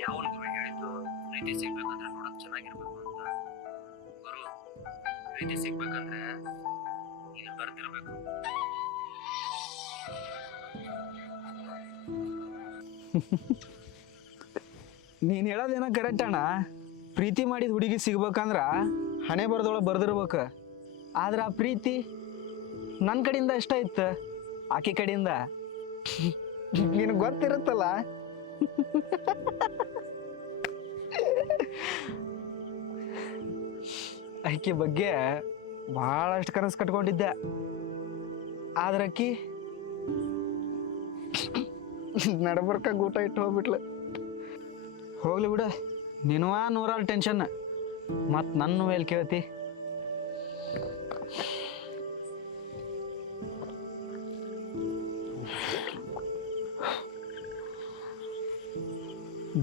ಯಾವನ್ ಗುರು ಹೇಳಿದ್ದು ಪ್ರೀತಿ ಸಿಗ್ಬೇಕಂದ್ರೆ ನೋಡಕ್ ಚೆನ್ನಾಗಿರ್ಬೇಕು ಅಂತ ಗುರು ಪ್ರೀತಿ ಸಿಗ್ಬೇಕಂದ್ರೆ ನೀನು ಬರ್ತಿರ್ಬೇಕು. ನೀನು ಹೇಳೋದೇನೋ ಕರೆಕ್ಟ್ ಅಣ್ಣ. ಪ್ರೀತಿ ಮಾಡಿದ ಹುಡುಗಿ ಸಿಗ್ಬೇಕಂದ್ರ ಹಣೆ ಬರದೊಳಗೆ ಬರ್ದಿರ್ಬೇಕು. ಆದ್ರೆ ಆ ಪ್ರೀತಿ ನನ್ನ ಕಡೆಯಿಂದ ಇಷ್ಟ ಇತ್ತು? ಆಕೆ ಕಡೆಯಿಂದ? ನಿನಗೆ ಗೊತ್ತಿರುತ್ತಲ್ಲ? ಆಕೆ ಬಗ್ಗೆ ಭಾಳಷ್ಟು ಕನಸು ಕಟ್ಕೊಂಡಿದ್ದೆ. ಆದ್ರೆ ಆಕಿ ನಡಬರ್ಕ ಊಟ ಇಟ್ಟು ಹೋಗ್ಬಿಟ್ಲೆ. ಹೋಗ್ಲಿ ಬಿಡು, ನಿನ್ವಾ ನೂರಾರು ಟೆನ್ಷನ್ ಮತ್ತು ನನ್ನ ಮೇಲೆ ಕೇಳ್ತಿ.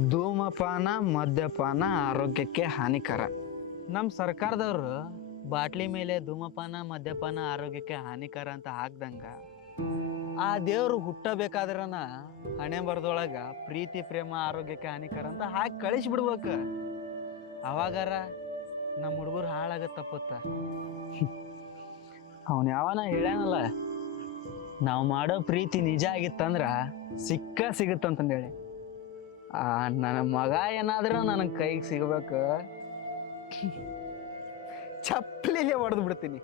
ಧೂಮಪಾನ, ಮದ್ಯಪಾನ ಆರೋಗ್ಯಕ್ಕೆ ಹಾನಿಕರ. ನಮ್ಮ ಸರ್ಕಾರದವರು ಬಾಟ್ಲಿ ಮೇಲೆ ಧೂಮಪಾನ, ಮದ್ಯಪಾನ ಆರೋಗ್ಯಕ್ಕೆ ಹಾನಿಕರ ಅಂತ ಹಾಕ್ದಂಗ ಆ ದೇವ್ರು ಹುಟ್ಟಬೇಕಾದ್ರನ ಹಣೆ ಬರ್ದೊಳಗ ಪ್ರೀತಿ, ಪ್ರೇಮ, ಆರೋಗ್ಯಕ್ಕೆ ಹಾನಿಕರ ಅಂತ ಹಾಕಿ ಕಳಿಸ್ಬಿಡ್ಬೇಕು. ಅವಾಗಾರ ನಮ್ಮ ಹುಡುಗರು ಹಾಳಾಗ ತಪ್ಪುತ್ತ ಅವನು ಯಾವನ ಹೇಳ್ಯಾನಲ್ಲ, ನಾವು ಮಾಡೋ ಪ್ರೀತಿ ನಿಜ ಆಗಿತ್ತಂದ್ರ ಸಿಕ್ಕ ಸಿಗುತ್ತಂತಂದೇಳಿ. ಆ, ನನ್ನ ಮಗ ಏನಾದ್ರೂ ನನಗೆ ಕೈಗೆ ಸಿಗ್ಬೇಕು. ಚಪ್ಪಲಿಗೆ ಹೊಡೆದು ಬಿಡ್ತೀನಿ.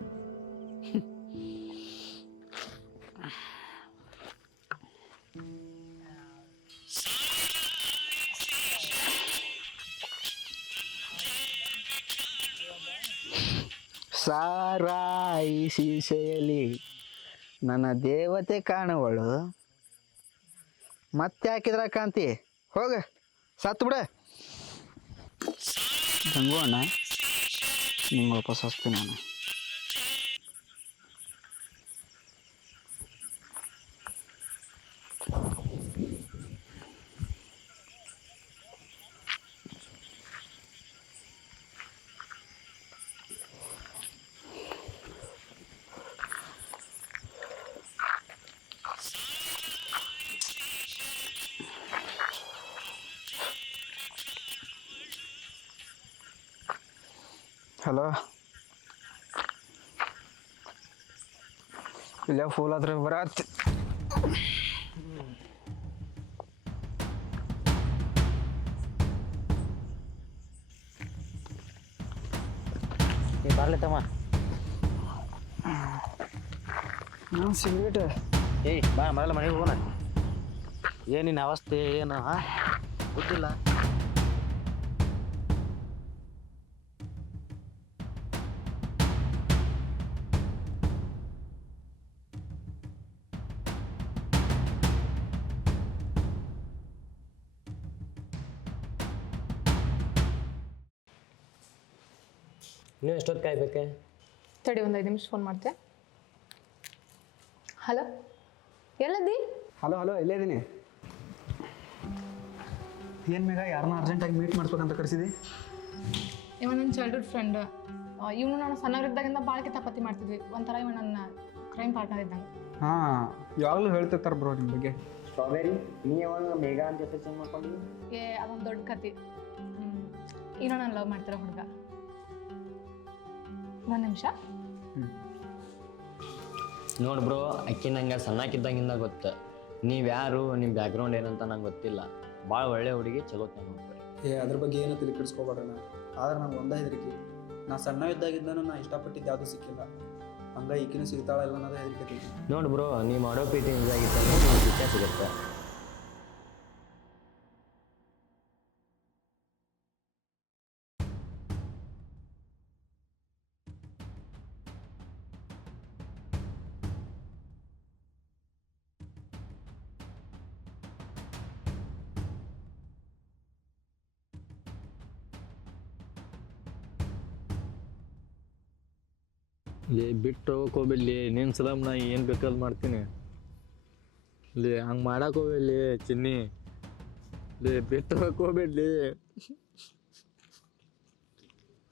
ಸಾರಾಯಿ ಶೀಶೆಯಲ್ಲಿ ನನ್ನ ದೇವತೆ ಕಾಣುವಳು. ಮತ್ತೆ ಹಾಕಿದ್ರ ಕಾಂತಿ? ಹೋಗ ಸತ್ತು ಬಿಡ. ಅಣ್ಣ ನಿಂಗೆ ವಾಪಸ್ ಹಲೋ. ಇಲ್ಲ ಫೂಲ್ ಆದ್ರೆ ಬರತ್ತೆ ನೀ ತಮ್ಮ. ನಾನು ಸಿಗರೇಟ್ ಏಯ್ ಬಾ ಮರಲ್ಲ ಮನೆಗೆ ಹೋಗೋಣ. ಏನಿನ ಅವಸ್ಥೆ ಏನು ಹಾ ಗೊತ್ತಿಲ್ಲ. ನೀವು ಎಷ್ಟೊತ್ತು ಕಾಯ್ಬೇಕೆ? ತಡಿ ಒಂದು ಐದು ನಿಮಿಷ ಫೋನ್ ಮಾಡ್ತೆ. ಹಲೋ ಎಲ್ಲದಿ? ಹಲೋ ಹಲೋ ಎಲ್ಲೇ ಇದೀನಿ. ಏನು ಮೇಗ ಯಾರನ್ನ ಅರ್ಜೆಂಟಾಗಿ ಮೀಟ್ ಮಾಡ್ಸ್ಬೇಕಂತ ಕರೆಸಿದಿ? ಇವ ನನ್ನ ಚೈಲ್ಡ್ಹುಡ್ ಫ್ರೆಂಡ್ ಇವನು ನಾನು ಸಣ್ಣವರಿದ್ದಾಗಿಂದ ಭಾಳ ಕಿತಾಪತಿ ಮಾಡ್ತಿದ್ವಿ. ಒಂಥರ ಇವ ನನ್ನ ಕ್ರೈಮ್ ಪಾರ್ಟ್ನರ್ ಇದ್ದಂಗೆ. ಹಾಂ ಯಾವಾಗಲೂ ಹೇಳ್ತಿರ್ತಾರೆ ಬ್ರೋ ನಿಮ್ಮ ಬಗ್ಗೆ. ಸ್ಟ್ರಾಬೆರಿ ನೀ ಯಾವಾಗ ಮೇಘ ಅಂತ ಹೆಸರು ಚೇಂಜ್ ಮಾಡ್ಕೊಂಡು ಏ ಅದೊಂದು ದೊಡ್ಡ ಕತೆ ಏನೋ ನಾನು ಲವ್ ಮಾಡ್ತಿರೋ ಹುಡುಗ. ಒಂದು ನಿಮಿಷ. ನೋಡಿ ಬ್ರೋ ಅಕ್ಕಿ ನಂಗೆ ಸಣ್ಣಕ್ಕಿದ್ದಂಗಿಂದ ಗೊತ್ತು. ನೀವು ಯಾರು ನಿಮ್ಮ ಬ್ಯಾಕ್ಗ್ರೌಂಡ್ ಏನಂತ ನಂಗೆ ಗೊತ್ತಿಲ್ಲ. ಭಾಳ ಒಳ್ಳೆ ಹುಡುಗಿ ಚಲೋ ನೋಡ್ಕೊರಿ ಏ ಅದ್ರ ಬಗ್ಗೆ ಏನೂ ತಲೆ ಆದ್ರೆ ನಂಗೆ ಒಂದೇ ಹೆದರಿಕೆ. ನಾ ಸಣ್ಣ ಇದ್ದಾಗಿದ್ದಾನು ನಾ ಇಷ್ಟಪಟ್ಟಿದ್ದು ಯಾವುದೂ ಸಿಕ್ಕಿಲ್ಲ. ಹಂಗ ಈಕಿನೂ ಸಿಗ್ತಾಳ ಇಲ್ಲ ಅನ್ನೋದೇ ಹೆದರಿಕೆ ನೋಡ್ ಬ್ರೋ ನೀವು ಮಾಡೋ ಪೀಟಿ ಇದಾಗಿತ್ತು ಸಿಗುತ್ತೆ. ಬಿಟ್ಟು ಹೋಗಕ್ಕೆ ಹೋಗ್ಬೇಡ್ಲಿ ನಿನ್ನ ಸಲಾಮ್ ನಾ ಏನು ಬೇಕಾದ್ ಮಾಡ್ತೀನಿ. ಇಲ್ಲಿ ಹಂಗೆ ಮಾಡಕ್ಕೆ ಹೋಗಿಲ್ಲಿ ಚಿನ್ನಿ. ಲೇ ಬಿಟ್ಟು ಹೋಗ್ಕೋಬಿಡ್ಲಿ ಹೋಗ್ಬೇಡ್ಲಿ.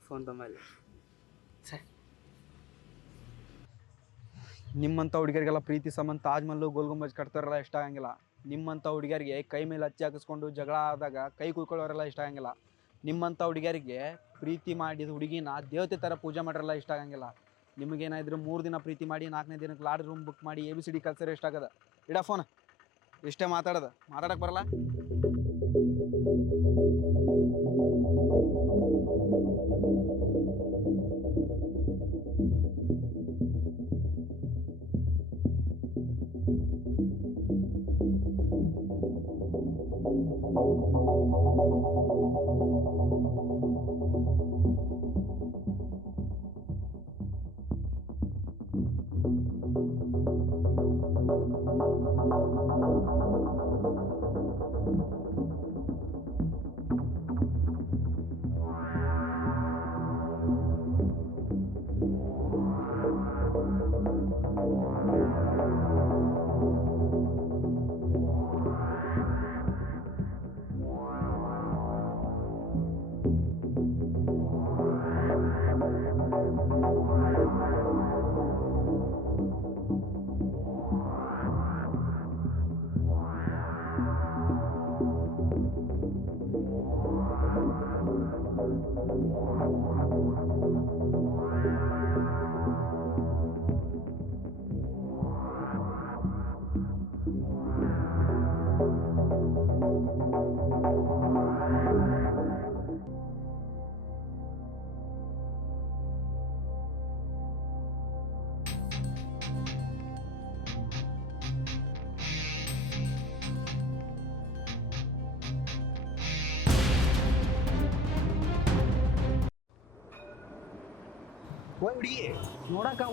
ಫೋನ್ ತಮ್ಮಲ್ಲಿ ನಿಮ್ಮಂಥ ಹುಡುಗಿಯರಿಗೆಲ್ಲ ಪ್ರೀತಿ ಸಂಬಂಧ ತಾಜ್ ಮಹಲ್ ಗೋಲ್ ಗುಂಬಜ್ ಕಟ್ತಾರಲ್ಲ ಇಷ್ಟ ಆಗಂಗಿಲ್ಲ. ನಿಮ್ಮಂಥ ಹುಡುಗರಿಗೆ ಕೈ ಮೇಲೆ ಹಚ್ಚಿ ಹಾಕಿಸ್ಕೊಂಡು ಜಗಳ ಆದಾಗ ಕೈ ಕುಯ್ಕೊಳ್ಳೋರೆಲ್ಲ ಇಷ್ಟ ಆಗಂಗಿಲ್ಲ. ನಿಮ್ಮಂಥ ಹುಡುಗರಿಗೆ ಪ್ರೀತಿ ಮಾಡಿದ ಹುಡುಗಿನ ದೇವತೆ ಥರ ಪೂಜೆ ಮಾಡಿರಲ್ಲ ಇಷ್ಟ ಆಗಂಗಿಲ್ಲ. ನಿಮಗೇನಾದ್ರು ಮೂರು ದಿನ ಪ್ರೀತಿ ಮಾಡಿ, ನಾಲ್ಕನೇ ದಿನಕ್ಕೆ ಲಾಡ್ ರೂಮ್ ಬುಕ್ ಮಾಡಿ ಎ ಬಿ ಸಿ ಡಿ ಕಲ್ಸರ್ ಎಷ್ಟಾಗದ ಇಡ ಫೋನ್ ಇಷ್ಟೇ ಮಾತಾಡೋದು. ಮಾತಾಡಕ್ಕೆ ಬರಲ್ಲ?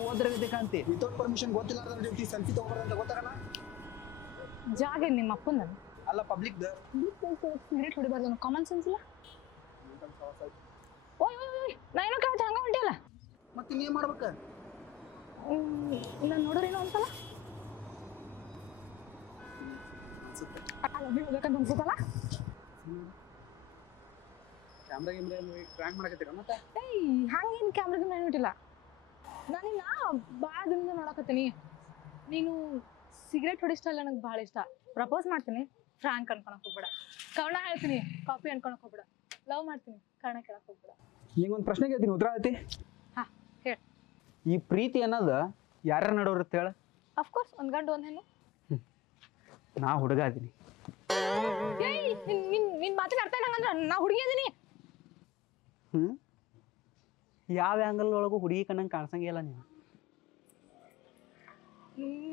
ಹೋದ್ರೆ ಕಾಂತಿ. ವಿತೌಟ್ ಪರ್ಮಿಷನ್ ಗೊತ್ತಿಲ್ಲ ಡ್ಯೂಟಿ ಸೆಲ್ಫಿ ಅಂತ ಗೊತ್ತಾಗಣ ಜಾಗ ನಿಮ್ಮ ಅಪ್ಪನ ಅಲ್ಲ ಪಬ್ಲಿಕ್ ಸಿಗರೇಟ್ ಹೊಡಿಬಾರ್ದು ಕಾಮನ್ ಸೆನ್ಸ್ ಇಲ್ಲ? ಓಯ್ ಓಯ್ ಓಯ್ ನಾ ಏನೋ ಕೇಳ್ತೆ ಹಂಗ ಹೊಂಟಿಯಲ್ಲ? ಮತ್ತೆ ನೀ ಮಾಡ್ಬೇಕ? ನಾನು ನೋಡೋರೇನೋ ಅನ್ಸಲ್ಲ ಅಲ್ಲ ಬೇಕಂತ ಅನ್ಸುತ್ತಲ್ಲ ಕ್ಯಾಮ್ರಾ ಗಿಮ್ರಾ ಟ್ರ್ಯಾಂಕ್ ಮಾಡಕತ್ತೀರ ಮತ್ತೆ? ಏಯ್ ಹಂಗೇನು ಕ್ಯಾಮ್ರಾ ಗಿಮ್ರಾ ಏನು ಇಟ್ಟಿಲ್ಲ ನಾನು ಬಹಳ ಭಾಳ ದಿನದಿಂದ ನೋಡಕತ್ತೀನಿ. ನೀನು ಸಿಗರೇಟ್ ಹೊಡಿಸ್ಟಲ್ಲ ನನಗೆ ಭಾಳ ಇಷ್ಟ. ಪ್ರಪೋಸ್ ಮಾಡ್ತೀನಿ. ಫ್ರಾಂಕ್ ಅನ್ಕೊಳಕ್ ಹೋಗ್ಬೇಡ. ಕವನ ಹೇಳ್ತೀನಿ. ಕಾಫಿ ಅನ್ಕೊಳಕ್ ಹೋಗ್ಬೇಡ. ಲವ್ ಮಾಡ್ತೀನಿ. ಕರ್ಣ ಕೇಳಕ್ ಹೋಗ್ಬೇಡ. ನಿಂಗೊಂದು ಪ್ರಶ್ನೆ ಕೇಳ್ತೀನಿ ಉತ್ತರ ಐತಿ ಹಾ ಹೇಳ. ಈ ಪ್ರೀತಿ ಅನ್ನೋದು ಯಾರ ನಡೋರುತ್ತೆ ಹೇಳ? ಅಫ್ಕೋರ್ಸ್ ಒಂದ್ ಗಂಡು ಒಂದ್ ಹೆಣ್ಣು. ನಾ ಹುಡುಗ ಅದೀನಿ. ನಿನ್ ನಿನ್ ಮಾತಿಗೆ ಅರ್ಥ ನಂಗಂದ್ರ ನಾ ಹುಡುಗಿ ಇದೀನಿ ಹ್ಞೂ ಯಾವ ಆಂಗಲ್ ಒಳಗು ಹುಡುಗಿ ಕಣ್ಣಂಗೆ ಕಾಣಿಸಂಗಿಲ್ಲ ನೀವು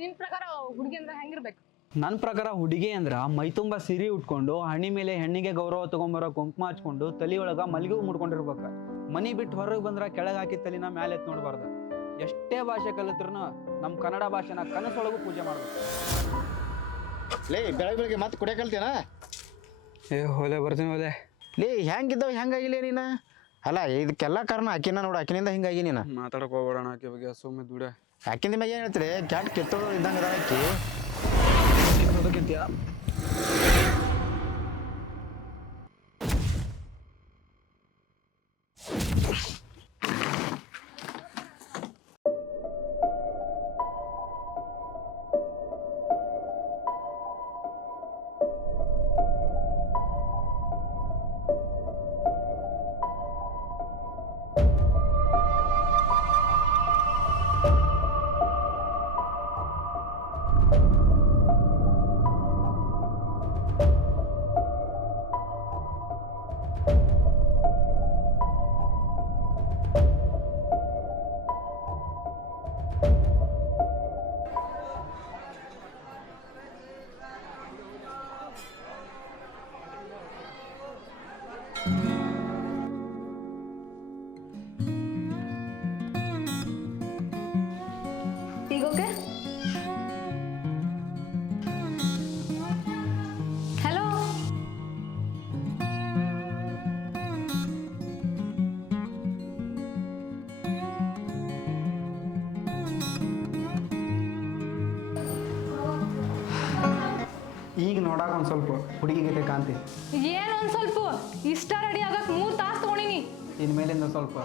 ನಿನ್. ಪ್ರಕಾರ ಹುಡುಗಿ ಅಂದ್ರೆ ಹೆಂಗಿರ್ಬೇಕು? ನನ್ನ ಪ್ರಕಾರ ಹುಡುಗಿ ಅಂದ್ರ ಮೈತುಂಬ ಸಿರಿ ಉಟ್ಕೊಂಡು ಹಣ್ಣಿ ಮೇಲೆ ಹೆಣ್ಣಿಗೆ ಗೌರವ ತಗೊಂಬರೋ ಕುಂಕುಮ ಹಚ್ಕೊಂಡು ತಲಿ ಒಳಗ ಹೂ ಮುಡ್ಕೊಂಡಿರ್ಬೇಕು. ಮನಿ ಬಿಟ್ಟು ಹೊರಗೆ ಬಂದ್ರ ಕೆಳಗೆ ಹಾಕಿ ತಲಿನ ಮ್ಯಾಲೆ ಎತ್ತು ನೋಡಬಾರ್ದು. ಎಷ್ಟೇ ಭಾಷೆ ಕಲಿತ್ರು ನಮ್ಮ ಕನ್ನಡ ಭಾಷೆನ ಕನಸೊಳಗೂ ಪೂಜೆ ಮಾಡ್ಬೇಕು. ಲೇ ಬೆಳಗ್ಗೆ ಬೆಳಗ್ಗೆ ಮತ್ತೆ ಕುಡಿಯ ಕಲ್ತೀನ ಏ ಹೋಲೆ ಬರ್ತೀನಿ ಹೋಲೆ. ಲೇ ಹೆಂಗಿದ್ದಾವ ಹೆಂಗಾಗಿಲ್ಲ ನೀನು? ಅಲ್ಲ ಇದಕ್ಕೆಲ್ಲ ಕಾರಣ ಆಕಿನ ನೋಡು ಆಕಿನಿಂದ ಹಿಂಗಾಗಿ ನೀನು. ಮಾತಾಡಕ್ ಹೋಗ್ಬೇಡಣ ಆಕೆ ಬಗ್ಗೆ ಸುಮ್ಮನೆ ದುಡ ಆಕಿಂದ ಮ್ಯಾಗ ಏನು ಹೇಳ್ತೀರಿ? ಕ್ಯಾಟ್ ಕೆತ್ತೋದು ಇದ್ದಂಗೆ ಅದಾಳ ಆಕಿ. ಒಂದು ಸ್ವಲ್ಪ ಹುಡುಗಿ ಗೀತೆ ಕಾಂತಿ ಏನು ಒಂದು ಸ್ವಲ್ಪ? ಇಷ್ಟ ರೆಡಿ ಆಗಕ್ಕೆ ಮೂರು ತಾಸು ತೊಗೊಂಡಿನಿ. ಇನ್ನು ಮೇಲಿಂದ ಸ್ವಲ್ಪ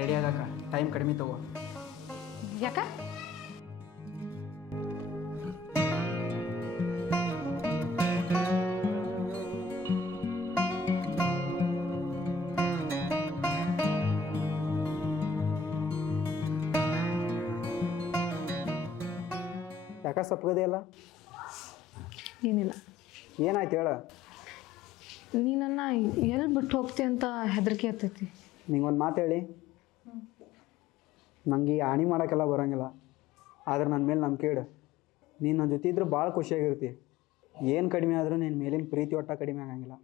ರೆಡಿ ಆಗಕ್ಕ. ಟೈಮ್ ಕಡಿಮೆ ತಗೋ. ಯಾಕ? ಯಾಕ ಸಪ್ಗದೆ ಅಲ್ಲ ಏನಿಲ್ಲ. ಏನಾಯ್ತು ಹೇಳ. ನೀ ನನ್ನ ಎಲ್ಲಿ ಬಿಟ್ಟು ಹೋಗ್ತಿ ಅಂತ ಹೆದರಿಕೆ ಆಗ್ತೈತಿ ನಿಂಗೊಂದು ಮಾತು ಹೇಳಿ. ನಂಗೆ ಈ ಹಾನಿ ಮಾಡೋಕ್ಕೆಲ್ಲ ಬರೋಂಗಿಲ್ಲ. ಆದ್ರೆ ನನ್ನ ಮೇಲೆ ನಂಬಿಕೆ ಇಡು. ನೀನು ನನ್ನ ಜೊತೆ ಇದ್ರೆ ಭಾಳ ಖುಷಿಯಾಗಿರ್ತಿ. ಏನು ಕಡಿಮೆ ಆದರೂ ನಿನ್ನ ಮೇಲಿನ ಪ್ರೀತಿ ಒಟ್ಟ ಕಡಿಮೆ ಆಗಂಗಿಲ್ಲ.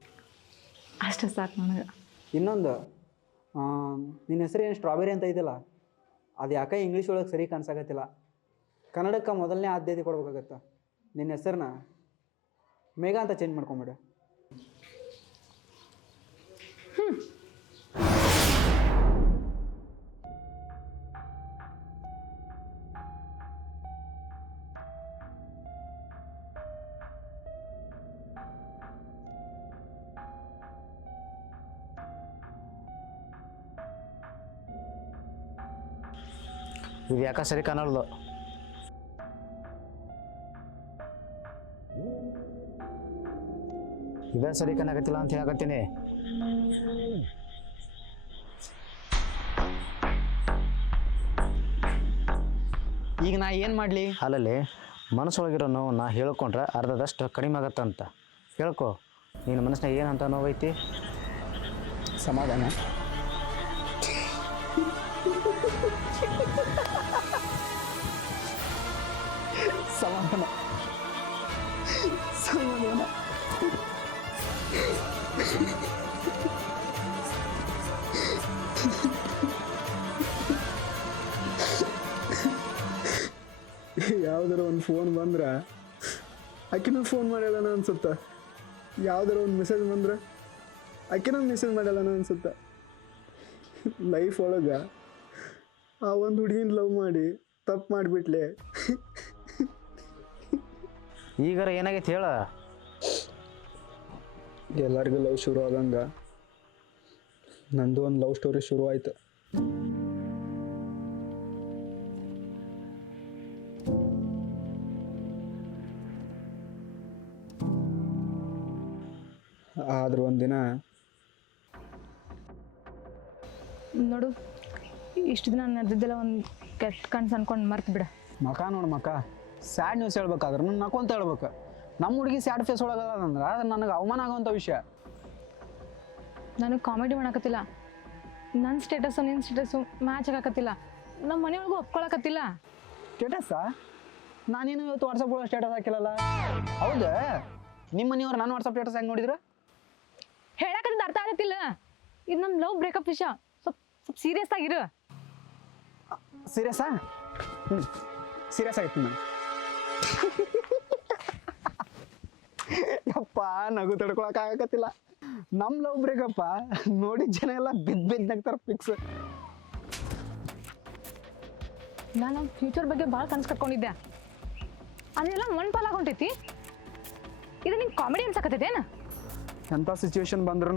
ಅಷ್ಟೇ ಸಾಕು ನನಗೆ. ಇನ್ನೊಂದು ನಿನ್ನ ಹೆಸರು ಏನು ಸ್ಟ್ರಾಬೆರಿ ಅಂತ ಇದೆಯಲ್ಲ ಅದು ಯಾಕೆ ಇಂಗ್ಲೀಷ್ ಒಳಗೆ ಸರಿ ಕಾಣಿಸಾಕತ್ತಿಲ್ಲ. ಕನ್ನಡಕ್ಕೆ ಮೊದಲನೇ ಆದ್ಯತೆ ಕೊಡ್ಬೇಕಾಗತ್ತೆ. ನಿನ್ನ ಹೆಸರನ್ನ? ಮೇಘ ಅಂತ ಚೇಂಜ್ ಮಾಡ್ಕೊಂಬಿಡು ಇದು ಯಾಕ ಸರಿ ಕಾಣಲ್ದು ಇದ ಸರಿ ಕಾಣಕತ್ತಿಲ್ಲ ಅಂತ ಹೇಳಕತ್ತೀನಿ. ಈಗ ನಾ ಏನು ಮಾಡಲಿ? ಅಲ್ಲಲ್ಲಿ ಮನಸ್ಸೊಳಗಿರೋ ನೋವು ನಾ ಹೇಳ್ಕೊಂಡ್ರೆ ಅರ್ಧದಷ್ಟು ಕಡಿಮೆ ಆಗತ್ತಂತ. ಹೇಳ್ಕೊ ನಿನ್ನ ಮನಸ್ಸಿನಾಗ ಏನಂತ ನೋವೈತಿ? ಸಮಾಧಾನ ಸಮಾಧಾನ. ಫೋನ್ ಬಂದ್ರೆ ಆಕಿನ ಫೋನ್ ಮಾಡ್ಯಾಳನ ಅನ್ಸುತ್ತ? ಯಾವ್ದಾರ ಒಂದು ಮೆಸೇಜ್ ಬಂದ್ರೆ ಆಕಿನ ಮೆಸೇಜ್ ಮಾಡ್ಯಾಳನ ಅನ್ಸುತ್ತ? ಲೈಫ್ ಒಳಗೆ ಆ ಒಂದು ಹುಡುಗಿನ ಲವ್ ಮಾಡಿ ತಪ್ಪು ಮಾಡಿಬಿಟ್ಲೆ. ಈಗಾರ ಏನಾಗೈತಿ ಹೇಳ? ಎಲ್ಲರಿಗೂ ಲವ್ ಶುರು ಆದಂಗ ನಂದು ಒಂದು ಲವ್ ಸ್ಟೋರಿ ಶುರು ಆಯ್ತು. ಒಂದಿನ ನೋಡು ಇಷ್ಟು ದಿನ ನಡೆದಿದ್ದೆಲ್ಲ ಒಂದು ಕೆಟ್ಟ ಕನ್ಸು ಅನ್ಕೊಂಡು ಮರ್ತು ಬಿಡ. ಮಕ ನೋಡು ಮಕ ಸ್ಯಾಡ್ ನ್ಯೂಸ್ ಹೇಳ್ಬೇಕಾದ್ರೆ ನಕ್ಕೊಂತ ಹೇಳ್ಬೇಕು. ನಮ್ಮ ಹುಡುಗಿ ಸ್ಯಾಡ್ ಫೇಸ್ ಒಳಗದಂದ್ರೆ ಅದು ನನಗೆ ಅವಮಾನ ಆಗುವಂಥ ವಿಷಯ. ನನಗೆ ಕಾಮಿಡಿ ಮಾಡಕತ್ತಿಲ್ಲ. ನನ್ನ ಸ್ಟೇಟಸ್ಸು ನಿನ್ನ ಸ್ಟೇಟಸ್ಸು ಮ್ಯಾಚ್ ಆಗಕತ್ತಿಲ್ಲ. ನಮ್ಮ ಮನೆಯೊಳಗೂ ಒಪ್ಕೊಳಕತ್ತಿಲ್ಲ. ಸ್ಟೇಟಸ್ಸಾ ನಾನೇನು ಇವತ್ತು ವಾಟ್ಸಪ್ ಒಳಗೆ ಸ್ಟೇಟಸ್ ಹಾಕಿಲ್ಲಲ್ಲ? ಹೌದಾ? ನಿಮ್ಮ ಮನೆಯವ್ರು ನಾನು ವಾಟ್ಸಪ್ ಸ್ಟೇಟಸ್ ಹೆಂಗೆ ನೋಡಿದ್ರು? ಹೇಳಕತ್ತಿದ್ದು ಅರ್ಥ ಆಗತ್ತಿಲ್ಲ. ಇದು ನಮ್ಮ ಲವ್ ಬ್ರೇಕಪ್ ವಿಷಯ. ಸ್ವಲ್ಪ ಸ್ವಲ್ಪ ಸೀರಿಯಸ್ ಆಗಿರು ಸೀರಿಯಸ್ಸಾ ಹ್ಞೂ ಸೀರಿಯಸ್ ಆಗಿತ್ತು ಮೇಡಮ್ ಯಪ್ಪ ನಗು ತಡ್ಕೊಳಕ್ ಆಗಕತ್ತಿಲ್ಲ. ನಮ್ಮ ಲವ್ ಬ್ರೇಕಪ್ಪ ನೋಡಿ ಜನ ಎಲ್ಲ ಬಿದ್ದು ಬಿದ್ದು ನಗ್ತಾರ ಫಿಕ್ಸ್ ನಾನು ಫ್ಯೂಚರ್ ಬಗ್ಗೆ ಭಾಳ ಕನ್ಸು ಕಟ್ಕೊಂಡಿದ್ದೆ. ಅದೆಲ್ಲ ಮಣ್ಣು ಹೊಂಟೈತಿ. ಇದು ನಿಂಗೆ ಕಾಮಿಡಿ ಅನ್ಸಕತ್ತೈತೇನು? ಎಂಥ ಸಿಚುವೇಶನ್ ಬಂದ್ರೂ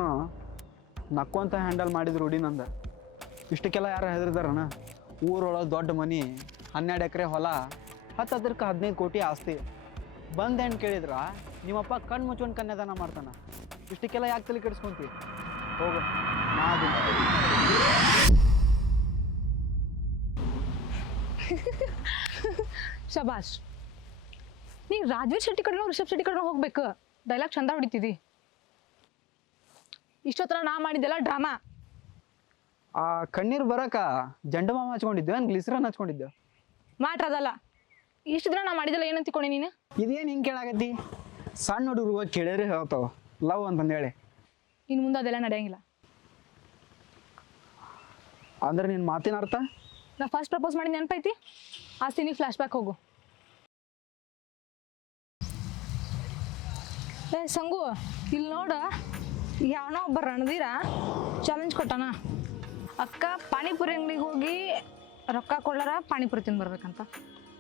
ನಕ್ಕೊಂತ ಹ್ಯಾಂಡಲ್ ಮಾಡಿದ್ರು ರೂಢಿ ನಂದು. ಇಷ್ಟಕ್ಕೆಲ್ಲ ಯಾರು ಹೆದರ್ದಾರಣ ಊರೊಳಗೆ ದೊಡ್ಡ ಮನಿ, ಹನ್ನೆರಡು ಎಕರೆ ಹೊಲ ಹತ್ತು ಹತ್ತರಕ್ಕೆ ಹದಿನೈದು ಕೋಟಿ ಆಸ್ತಿ. ಬಂದೆ ಹೆಣ್ಣು ಕೇಳಿದ್ರ, ನಿಮ್ಮಪ್ಪ ಕಣ್ಣು ಮುಚ್ಕೊಂಡು ಕನ್ಯಾದಾನ ಮಾಡ್ತಾನೆ. ಇಷ್ಟಕ್ಕೆಲ್ಲ ಯಾಕೆ ತಲೆ ಕೆಡಿಸ್ಕೊಂತಿ? ಹೋಗು ಶಬಾಷ್, ನೀ ರಾಜ್ವೀರ್ ಶೆಟ್ಟಿ ಕಡೆ ರಿಷಬ್ ಶೆಟ್ಟಿ ಕಡೆ ಹೋಗ್ಬೇಕು. ಡೈಲಾಗ್ ಚಂದ ಹೊಡಿತಿದಿ. ಇಷ್ಟೊತ್ತರ ನಾ ಮಾಡಿದ್ದೆಲ್ಲ ಡ್ರಾಮಾ. ಆ ಕಣ್ಣೀರು ಬರಕ ಜಂಡು ಮಾಮ ಹಚ್ಕೊಂಡಿದ್ದೆ ನಾನು ಗ್ಲಿಸ್ರನ್ ಹಚ್ಕೊಂಡಿದ್ದೆ? ಮಾಡ್ರದಲ್ಲ ಇಷ್ಟು ದಿನ ನಾ ಮಾಡಿದಲ್ಲ ಏನಂತ ತಿಳ್ಕೊಂಡೆ ನೀನು? ಇದೇನು ಹಿಂಗೆ ಕೇಳಾಗತ್ತಿ ಸಣ್ಣ ಹುಡುಗರು ಕೇಳಿದ್ರೆ ಹೇಳ್ತಾವ ಲವ್ ಅಂತಂದೇಳಿ ಇನ್ನು ಮುಂದೆ ಅದೆಲ್ಲ ನಡೆಯಂಗಿಲ್ಲ. ಅಂದ್ರೆ ನಿನ್ನ ಮಾತಿನ ಅರ್ಥ? ನಾ ಫಸ್ಟ್ ಪ್ರಪೋಸ್ ಮಾಡಿ ನೆನಪೈತಿ? ಆ ಸೀನಿಗೆ ಫ್ಲಾಶ್ ಬ್ಯಾಕ್ ಹೋಗು. ಏ ಸಂಗು ಇಲ್ಲಿ ನೋಡ. ಯಾವನೋ ಒಬ್ಬ ರಣದೀರ ಚಾಲೆಂಜ್ ಕೊಟ್ಟಾನ. ಅಕ್ಕ ಪಾನಿಪುರಿ ಅಂಗಡಿಗೆ ಹೋಗಿ ರೊಕ್ಕ ಕೊಡ್ಲಾರ ಪಾನಿಪುರಿ ತಿಂದು ಬರ್ಬೇಕಂತ.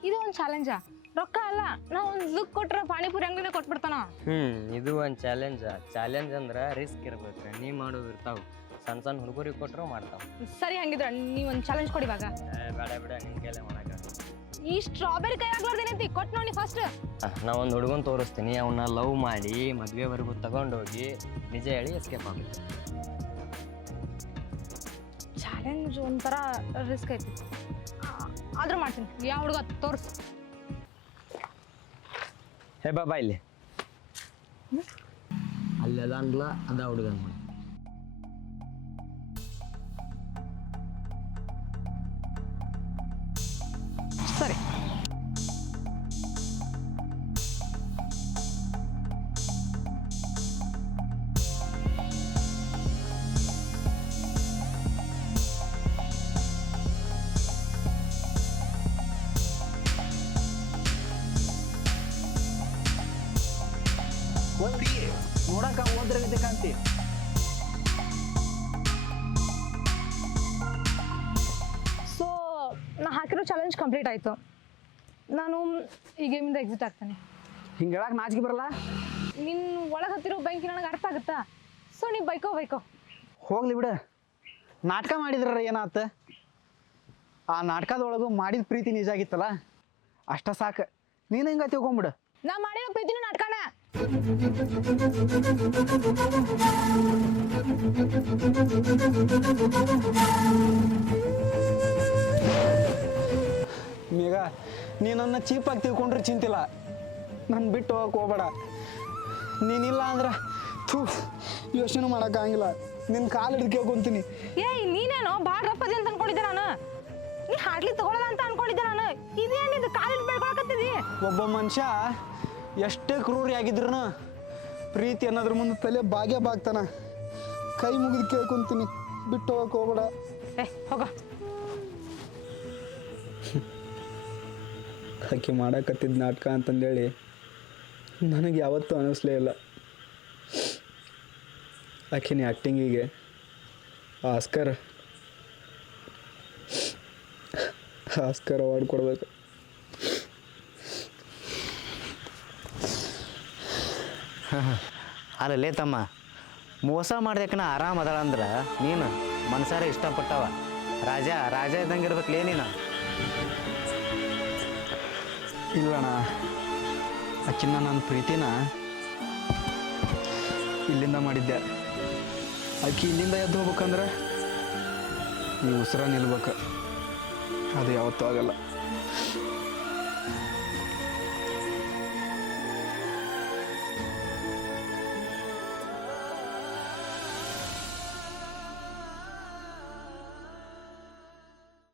ಇದು ಒಂದು ಚಾಲೆಂಜ ರೊಕ್ಕ ಅಲ್ಲ ನಾವು ಒಂದು ಲುಕ್ ಕೊಟ್ರೆ ಪಾನಿಪುರಿ ಅಂಗಡಿನೇ ಕೊಟ್ಬಿಡ್ತಾನ. ಹ್ಮ್ ಇದು ಒಂದು ಚಾಲೆಂಜ್ ಚಾಲೆಂಜ್ ಅಂದ್ರೆ ರಿಸ್ಕ್ ಇರ್ಬೇಕು ನೀ ಮಾಡೋದು ಇರ್ತಾವ. ಸಣ್ಣ ಸಣ್ಣ ಹುಡುಗರಿಗೆ ಕೊಟ್ಟರು ಮಾಡ್ತಾವ. ಸರಿ ಹಂಗಿದ್ರೆ ನೀವು ಒಂದು ಚಾಲೆಂಜ್ ಕೊಡಿ ಇವಾಗ. ಏ, ಬೇಡ ಬೇಡ ನಿನ್ ಕೈಲೇ ಮಾಡಕ ಈ ಸ್ಟ್ರಾಬೆರಿ ಕೈ ಆಗ್ಲಾರ್ದೇನೈತಿ ಕೊಟ್ ನೋಡಿ ಫಸ್ಟ್ ನಾ ಒಂದು ಹುಡುಗನ್ ತೋರಿಸ್ತೀನಿ. ಅವನ್ನ ಲವ್ ಮಾಡಿ ಮದ್ವೆವರೆಗೂ ತಗೊಂಡೋಗಿ ನಿಜ ಹೇಳಿ ಎಸ್ಕೇಪ್ ಆಗುತ್ತೆ ಚಾಲೆಂಜ್ ಒಂಥರ ರಿಸ್ಕ್ ಐತಿ. ಆದ್ರೂ ಮಾಡ್ತೀನಿ. ಯಾವ ಹುಡುಗ ತೋರಿಸ. ಹೇ ಬಾಬಾ ಇಲ್ಲಿ. ಅಲ್ಲೆಲ್ಲ ಅನ್ಲ ಅದ ಹುಡುಗನ್ ಚಾಲೆಂಜ್ ಕಂಪ್ಲೀಟ್ ಆಯಿತು. ನಾನು ಈ ಗೇಮಿಂದ ಎಕ್ಸಿಟ್ ಆಗ್ತೇನೆ. ಹಿಂಗೆ ಹೇಳಕ್ ನಾಚಿಕೆ ಬರಲ್ಲ? ನಿನ್ನ ಒಳಗೆ ಹತ್ತಿರೋ ಬ್ಯಾಂಕಿ ನನಗೆ ಅರ್ಥ ಆಗುತ್ತಾ? ಸೊ ನೀ ಬೈಕೋ ಬೈಕೋ. ಹೋಗ್ಲಿ ಬಿಡ. ನಾಟಕ ಮಾಡಿದ್ರ ಏನಾತ? ಆ ನಾಟಕದೊಳಗು ಮಾಡಿದ ಪ್ರೀತಿ ನಿಜ ಆಗಿತ್ತಲ್ಲ? ಅಷ್ಟ ಸಾಕು. ನೀನು ಹಿಂಗೆ ತಿಳ್ಕೊಂಬಿಡು ನಾ ಮಾಡಿರೋ ಪ್ರೀತಿನೂ ನಾಟಕನ. ಮೇಘ ನೀ ನನ್ನ ಚೀಪಾಗಿ ತಿಳ್ಕೊಂಡ್ರೆ ಚಿಂತಿಲ್ಲ. ನನ್ನ ಬಿಟ್ಟು ಹೋಗಕ್ಕೆ ಹೋಗ್ಬೇಡ. ನೀನಿಲ್ಲ ಅಂದ್ರೆ ಥೂ ಯೋಚನೆ ಮಾಡೋಕ್ಕಾಗಿಲ್ಲ ನಿನ್ನ ಕಾಲು ಹಿಡ್ಕೆ ಕುಂತೀನಿ ಏಯ್ ನೀನೇನೋ ಭಾಳ ರಪ್ಪದಿ ಅಂತ ಅನ್ಕೊಂಡಿದ್ದೆ ನಾನು. ನೀ ಹಾಡ್ಲಿ ತಗೊಳ್ಳಲ್ಲ ಅಂತ ಅನ್ಕೊಂಡಿದ್ದೆ ನಾನು. ಇದೇನಿದು ಕಾಲಿಟ್ಟು ಬೆಳ್ಕೊಳಕತ್ತಿದಿ ಒಬ್ಬ ಮನುಷ್ಯ ಎಷ್ಟೇ ಕ್ರೂರಿ ಆಗಿದ್ರು ಪ್ರೀತಿ ಅನ್ನೋದ್ರ ಮುಂದೆ ತಲೆ ಬಾಗೆ ಬಾಗ್ತಾನ. ಕೈ ಮುಗಿದು ಕೇಳ್ಕೊಂತೀನಿ. ಬಿಟ್ಟು ಹೋಗಕ್ಕೆ ಹೋಗ್ಬೇಡ. ಏ ಹೋಗೋ. ಆಕೆ ಮಾಡಕತ್ತಿದ್ದ ನಾಟಕ ಅಂತಂದೇಳಿ ನನಗೆ ಯಾವತ್ತೂ ಅನಿಸ್ಲೇ ಇಲ್ಲ. ಆಕಿನ ಆ್ಯಕ್ಟಿಂಗಿಗೆ ಆಸ್ಕರ್ ಆಸ್ಕರ್ ಅವಾರ್ಡ್ ಕೊಡ್ಬೇಕು. ಅಲ್ಲೇ ತಮ್ಮ, ಮೋಸ ಮಾಡ್ದಕ್ಕನ ಆರಾಮ ಅದಾಳ ಅಂದ್ರೆ ನೀನು ಮನಸಾರೆ ಇಷ್ಟಪಟ್ಟವ. ರಾಜ ರಾಜ ಇದ್ದಂಗೆ ಇರ್ಬೇಕಲೇ ನೀನು. ಇಲ್ಲಣ್ಣ. ಆಕಿನ್ನ ನನ್ನ ಪ್ರೀತಿನ ಇಲ್ಲಿಂದ ಮಾಡಿದ್ದೆ. ಅಕ್ಕಿ ಇಲ್ಲಿಂದ ಎದ್ದು ಹೋಗ್ಬೇಕಂದ್ರೆ ಈ ಉಸಿರ ನಿಲ್ಬೇಕು. ಅದು ಯಾವತ್ತೂ ಆಗಲ್ಲ.